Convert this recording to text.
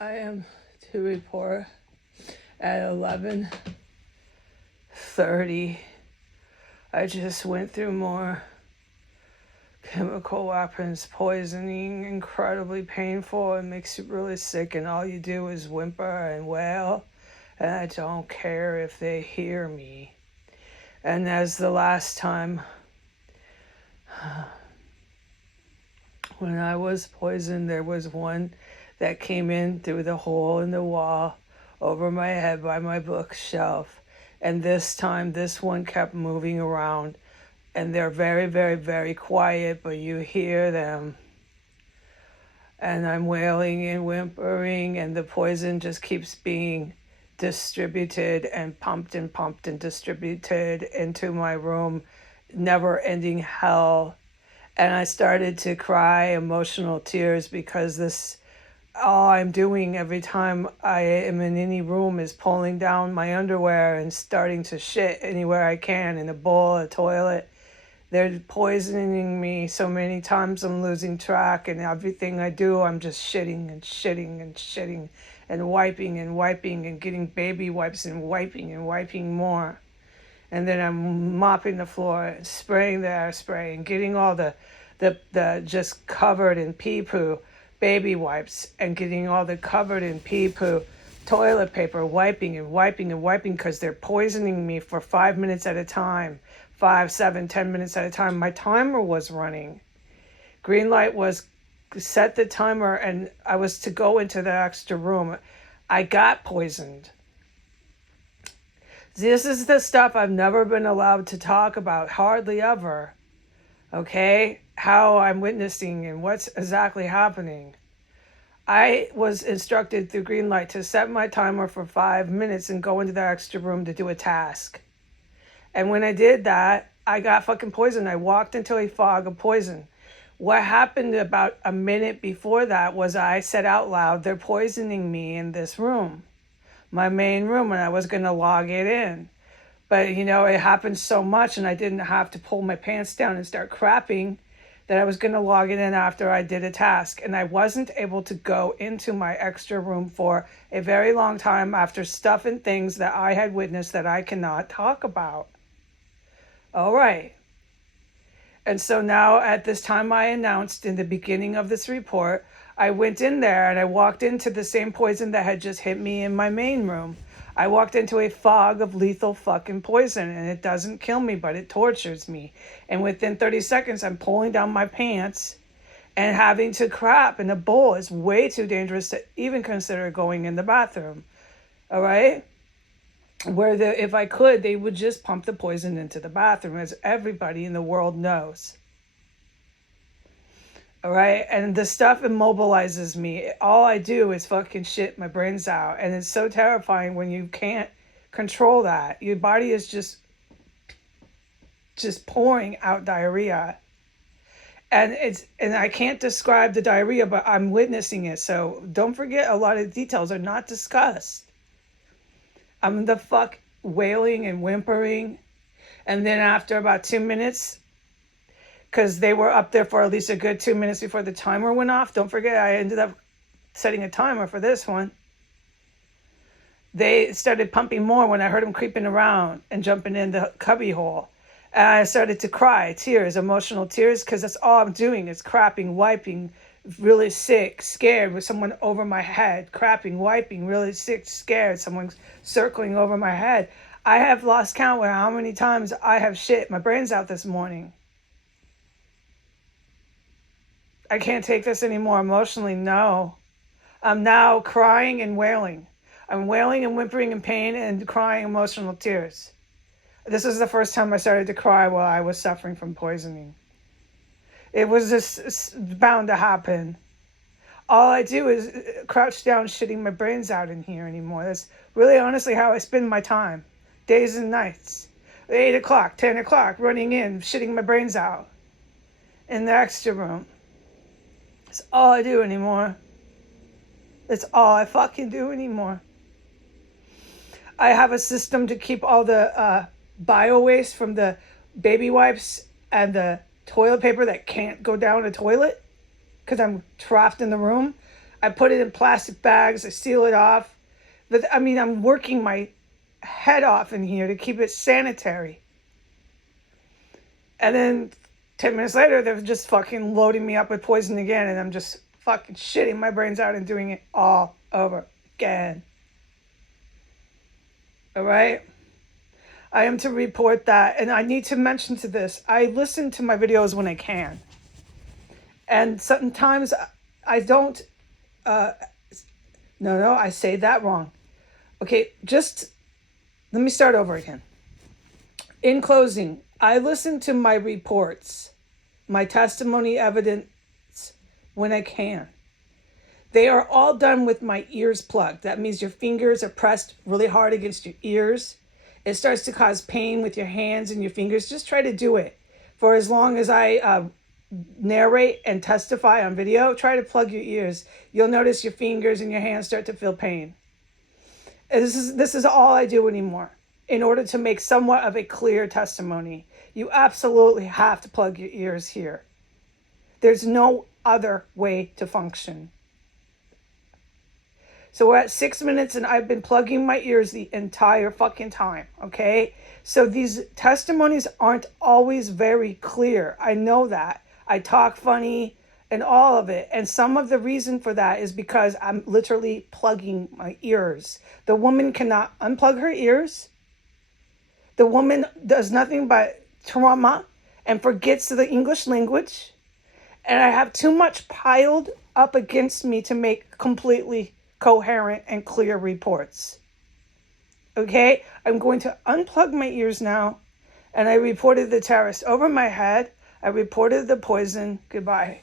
I am to report at 11:30. I just went through more chemical weapons poisoning, incredibly painful. It makes you really sick, and all you do is whimper and wail. And I don't care if they hear me. And as the last time when I was poisoned, there was one that came in through the hole in the wall over my head by my bookshelf. And this time, this one kept moving around. And they're very, very, very quiet, but you hear them. And I'm wailing and whimpering, and the poison just keeps being distributed and pumped and distributed into my room, never ending hell. And I started to cry emotional tears because this all I'm doing every time I am in any room is pulling down my underwear and starting to shit anywhere I can in a bowl, a toilet. They're poisoning me so many times I'm losing track, and everything I do I'm just shitting and shitting and shitting and wiping and getting baby wipes and wiping more. And then I'm mopping the floor and spraying the air spray and getting all the just covered in pee poo baby wipes and getting all the covered in pee poo toilet paper, wiping because they're poisoning me for 5 minutes at a time, 5, 7, 10 minutes at a time. My timer was running. Green light was set the timer, and I was to go into the extra room. I got poisoned. This is the stuff I've never been allowed to talk about, hardly ever. Okay? How I'm witnessing and what's exactly happening. I was instructed through green light to set my timer for 5 minutes and go into the extra room to do a task. And when I did that, I got fucking poisoned. I walked into a fog of poison. What happened about a minute before that was I said out loud, they're poisoning me in this room, my main room, and I was going to log it in. But, it happened so much, and I didn't have to pull my pants down and start crapping, that I was going to log it in after I did a task. And I wasn't able to go into my extra room for a very long time after stuff and things that I had witnessed that I cannot talk about. All right. And so now at this time I announced in the beginning of this report, I went in there and I walked into the same poison that had just hit me in my main room. I walked into a fog of lethal fucking poison, and it doesn't kill me, but it tortures me. And within 30 seconds, I'm pulling down my pants and having to crap in a bowl. Is way too dangerous to even consider going in the bathroom. All right? If I could, they would just pump the poison into the bathroom, as everybody in the world knows. All right. And the stuff immobilizes me. All I do is fucking shit my brains out. And it's so terrifying when you can't control that. Your body is just pouring out diarrhea. And I can't describe the diarrhea, but I'm witnessing it. So don't forget, a lot of details are not discussed. I'm the fuck wailing and whimpering. And then after about 2 minutes, because they were up there for at least a good 2 minutes before the timer went off. Don't forget, I ended up setting a timer for this one. They started pumping more when I heard them creeping around and jumping in the cubby hole. And I started to cry, tears, emotional tears, because that's all I'm doing is crapping, wiping, really sick, scared with someone over my head, crapping, wiping, really sick, scared, someone circling over my head. I have lost count with how many times I have shit my brains out this morning. I can't take this anymore emotionally, no. I'm now crying and wailing. I'm wailing and whimpering in pain and crying emotional tears. This is the first time I started to cry while I was suffering from poisoning. It was just bound to happen. All I do is crouch down, shitting my brains out in here anymore. That's really honestly how I spend my time, days and nights. 8 o'clock, 10 o'clock, running in, shitting my brains out in the extra room. That's all I do anymore. That's all I fucking do anymore. I have a system to keep all the bio waste from the baby wipes and the toilet paper that can't go down a toilet because I'm trapped in the room. I put it in plastic bags. I seal it off. But I mean, I'm working my head off in here to keep it sanitary. And then 10 minutes later, they're just fucking loading me up with poison again. And I'm just fucking shitting my brains out and doing it all over again. All right? I am to report that. And I need to mention to this, I listen to my videos when I can. And sometimes I don't, I say that wrong. Okay, just let me start over again. In closing, I listen to my reports, my testimony evidence when I can. They are all done with my ears plugged. That means your fingers are pressed really hard against your ears. It starts to cause pain with your hands and your fingers. Just try to do it for as long as I narrate and testify on video. Try to plug your ears. You'll notice your fingers and your hands start to feel pain. And this is all I do anymore. In order to make somewhat of a clear testimony, you absolutely have to plug your ears here. There's no other way to function. So we're at 6 minutes and I've been plugging my ears the entire fucking time, okay? So these testimonies aren't always very clear. I know that. I talk funny and all of it. And some of the reason for that is because I'm literally plugging my ears. The woman cannot unplug her ears. The woman does nothing but trauma and forgets the English language. And I have too much piled up against me to make completely coherent and clear reports. Okay? I'm going to unplug my ears now. And I reported the terrorist over my head. I reported the poison. Goodbye.